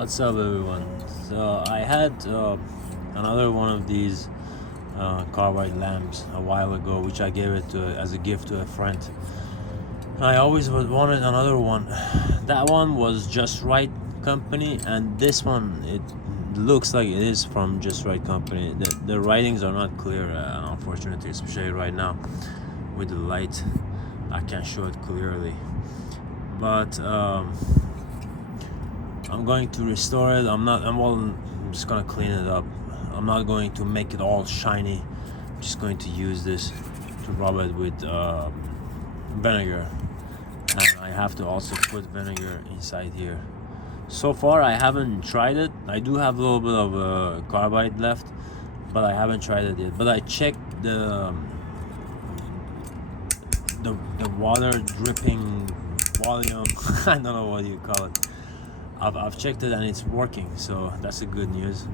What's up, everyone? So I had another one of these carbide lamps a while ago, which I gave it as a gift to a friend. I always wanted another one. That one was Just Right company, and this one, it looks like it is from Just Right company. The writings are not clear, unfortunately, especially right now with the light. I can't show it clearly, but I'm going to restore it. I'm just gonna clean it up. I'm not going to make it all shiny. I'm just going to use this to rub it with vinegar, and I have to also put vinegar inside here. So far I haven't tried it. I do have a little bit of carbide left, but I haven't tried it yet. But I checked the water dripping volume. I don't know what you call it. I've checked it and it's working, so that's a good news.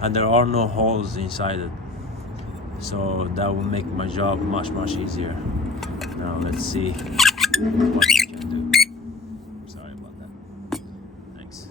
And there are no holes inside it, so that will make my job much easier. Now let's see what we can do. Sorry about that. Thanks.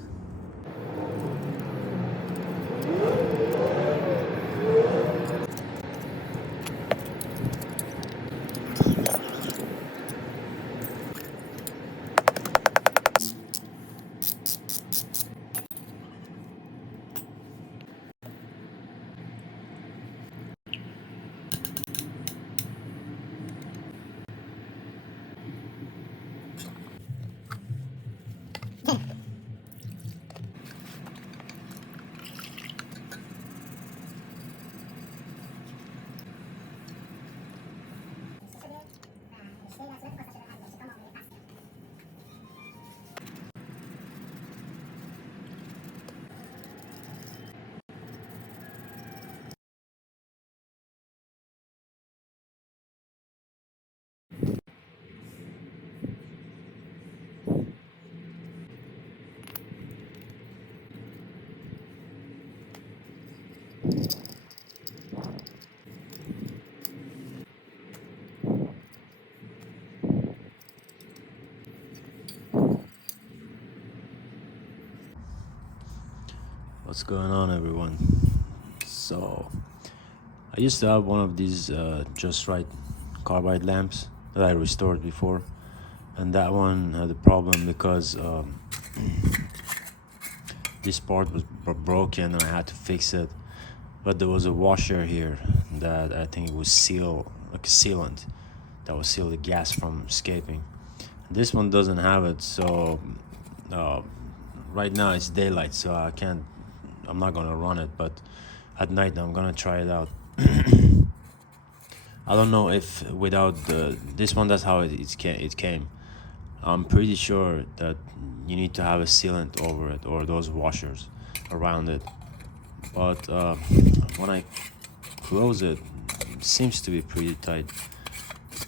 What's going on, everyone? So I used to have one of these Just Right carbide lamps that I restored before, and that one had a problem because this part was broken and I had to fix it. But there was a washer here that I think it was like a sealant that will seal the gas from escaping. This one doesn't have it, so right now it's daylight, so I'm not gonna run it, but at night I'm gonna try it out. I don't know if without this one, that's how it came. I'm pretty sure that you need to have a sealant over it or those washers around it. But when I close it, it seems to be pretty tight.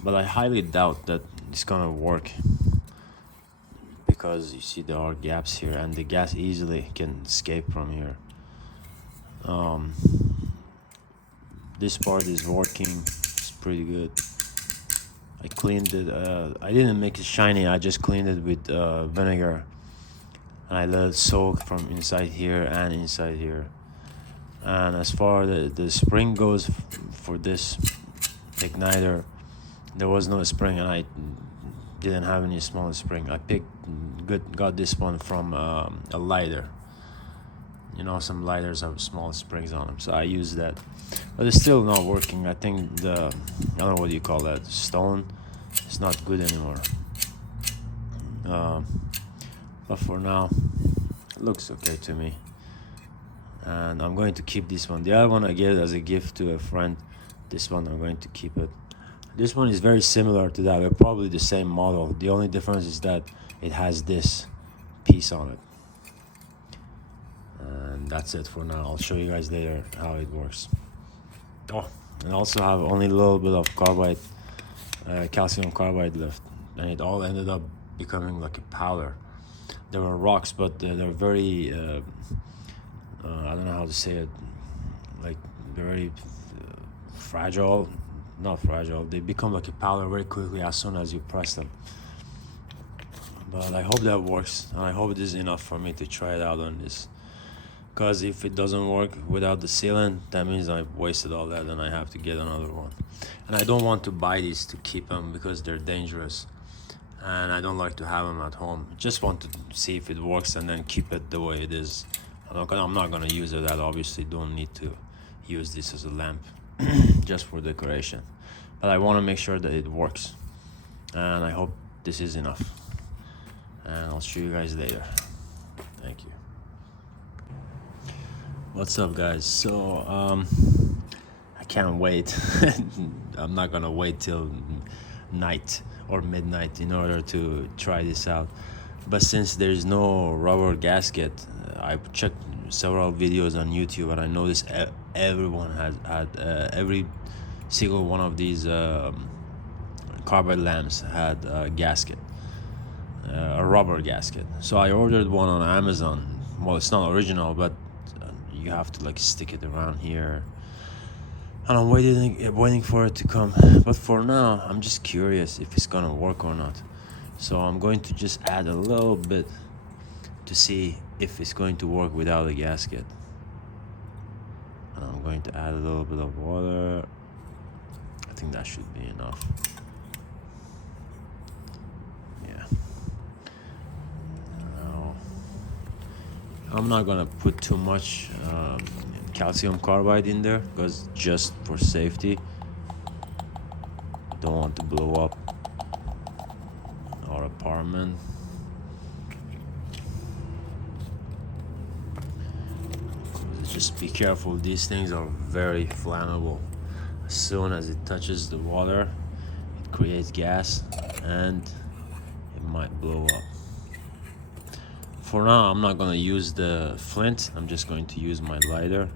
But I highly doubt that it's gonna work, because you see there are gaps here and the gas easily can escape from here. This part is working. It's pretty good. I cleaned it. I didn't make it shiny. I just cleaned it with vinegar, and I let it soak from inside here and inside here. And as far as the spring goes for this igniter, there was no spring, and I didn't have any small spring. I got this one from a lighter. You know, some lighters have small springs on them, so I used that, but it's still not working. I think I don't know what you call that, stone, it's not good anymore. But for now it looks okay to me, and I'm going to keep this one. The other one I gave as a gift to a friend. This one I'm going to keep it. This one is very similar to that. They're probably the same model. The only difference is that it has this piece on it. And that's it for now. I'll show you guys later how it works. Oh, and also have only a little bit of carbide, calcium carbide left, and it all ended up becoming like a powder. There were rocks, but they're very I don't know how to say it, like they're very fragile. Not fragile, they become like a powder very quickly as soon as you press them. But I hope that works, and I hope it is enough for me to try it out on this Because if it doesn't work without the sealant, that means I've wasted all that and I have to get another one. And I don't want to buy these to keep them because they're dangerous, and I don't like to have them at home. Just want to see if it works and then keep it the way it is. I'm not gonna use it. I obviously don't need to use this as a lamp just for decoration, but I want to make sure that it works, and I hope this is enough, and I'll show you guys later. Thank you. What's up, guys? So I can't wait. I'm not gonna wait till night or midnight in order to try this out, but since there's no rubber gasket, I've checked several videos on YouTube, and I noticed everyone has had every single one of these carbide lamps had a gasket, a rubber gasket. So I ordered one on Amazon. Well, it's not original, but you have to like stick it around here, and I'm waiting for it to come. But for now, I'm just curious if it's gonna work or not. So I'm going to just add a little bit to see if it's going to work without a gasket. And I'm going to add a little bit of water. I think that should be enough. Yeah. Now, I'm not gonna put too much calcium carbide in there, because just for safety, don't want to blow up our apartment. Just be careful, these things are very flammable. As soon as it touches the water, it creates gas and it might blow up. For now, I'm not gonna use the flint, I'm just going to use my lighter.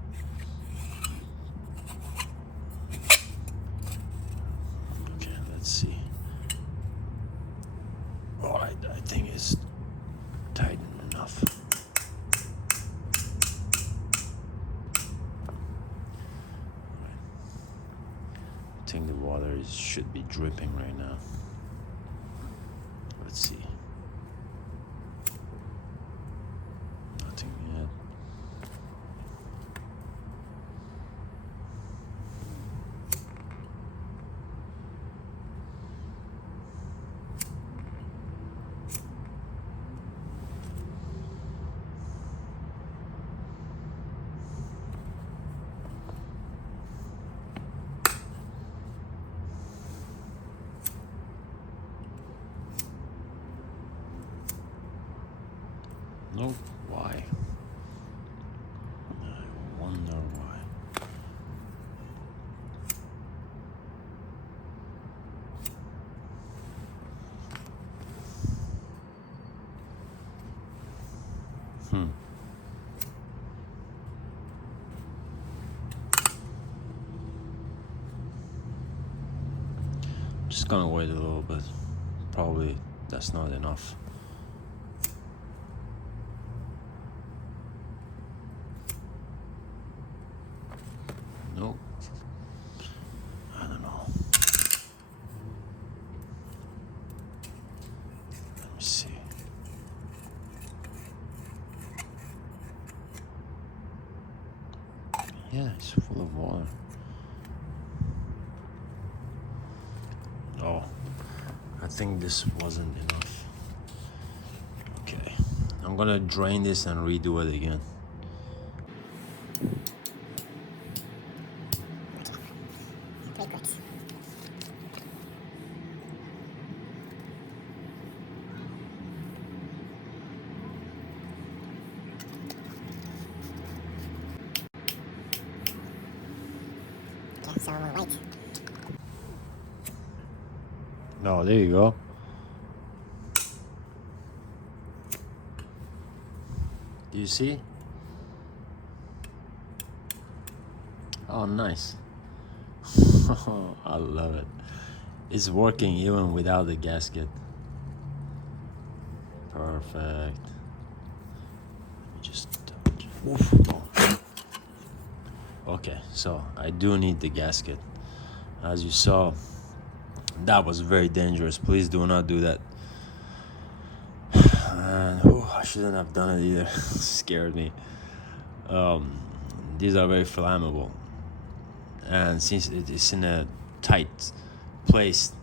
Okay, let's see. Alright, I think it's tight enough. I think the water should be dripping right now. Let's see. Nothing yet. Nope. Why? I wonder why. Just gonna wait a little bit. Probably that's not enough. Nope. I don't know. Let me see. Yeah, it's full of water. Oh, I think this wasn't enough. Okay, I'm gonna drain this and redo it again. So we'll wait. No, there you go. Do you see? Oh, nice. I love it. It's working even without the gasket. Perfect. Just oof. Oh. Okay, so I do need the gasket. As you saw, that was very dangerous. Please do not do that. And I shouldn't have done it either. Scared me. These are very flammable, and since it is in a tight place,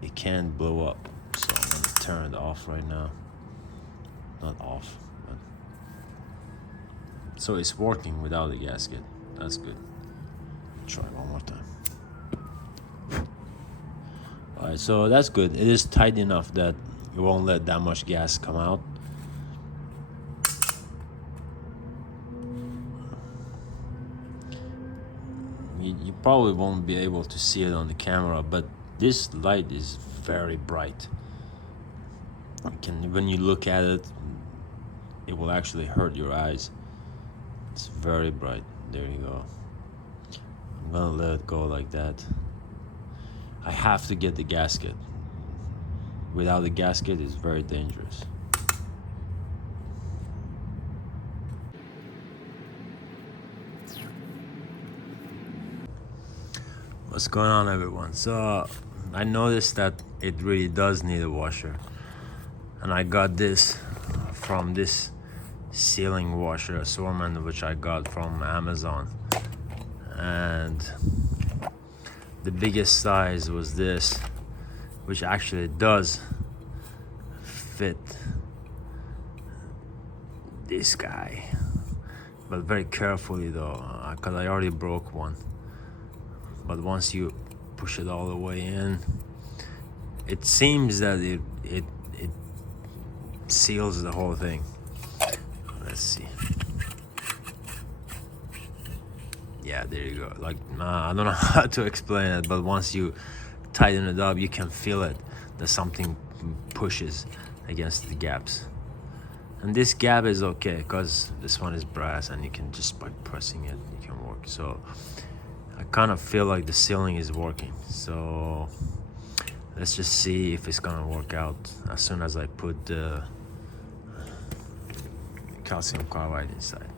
it can't blow up. So I'm gonna turn it off right now. Not off, but so it's working without the gasket. That's good. Try one more time. All right, so that's good. It is tight enough that it won't let that much gas come out. You probably won't be able to see it on the camera, but this light is very bright. When you look at it, it will actually hurt your eyes. It's very bright. There you go. I'm gonna let it go like that. I have to get the gasket. Without the gasket, it's very dangerous. What's going on, everyone? So I noticed that it really does need a washer, and I got this from this ceiling washer assortment which I got from Amazon, and the biggest size was this, which actually does fit this guy, but very carefully though, because I already broke one. But once you push it all the way in, it seems that it seals the whole thing. Let's see. Yeah, there you go. Like, I don't know how to explain it, but once you tighten it up, you can feel it, that something pushes against the gaps. And this gap is okay because this one is brass, and you can just by pressing it, you can work. So I kind of feel like the sealing is working. So let's just see if it's gonna work out as soon as I put the calcium carbide inside.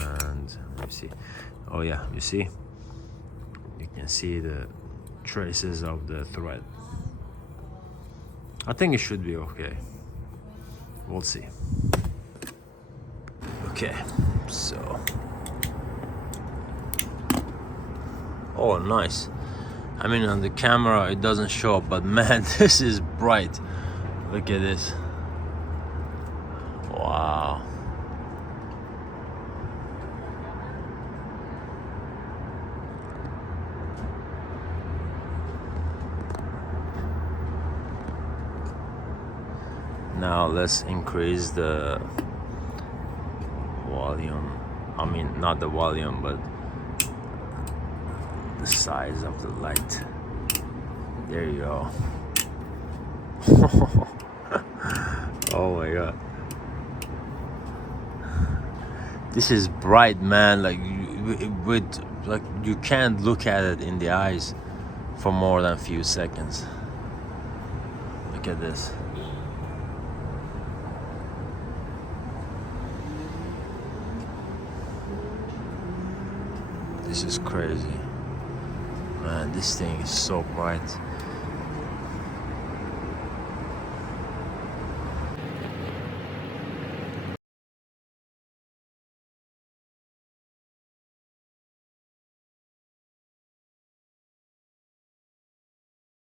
And let me see. Oh yeah, you see? You can see the traces of the thread. I think it should be okay. We'll see. Okay, so. Oh, nice. I mean, on the camera it doesn't show up, but man, this is bright. Look at this. Wow. Now let's increase the volume. I mean, not the volume, but the size of the light. There you go. Oh my god. This is bright, man. Like you can't look at it in the eyes for more than a few seconds. Look at this. This is crazy. Man, this thing is so bright.